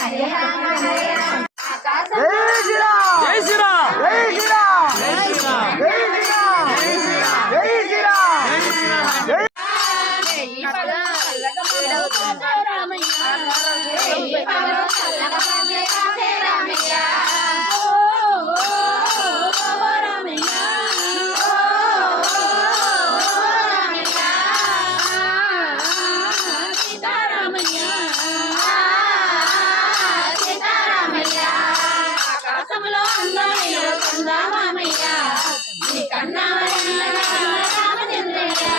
大家好，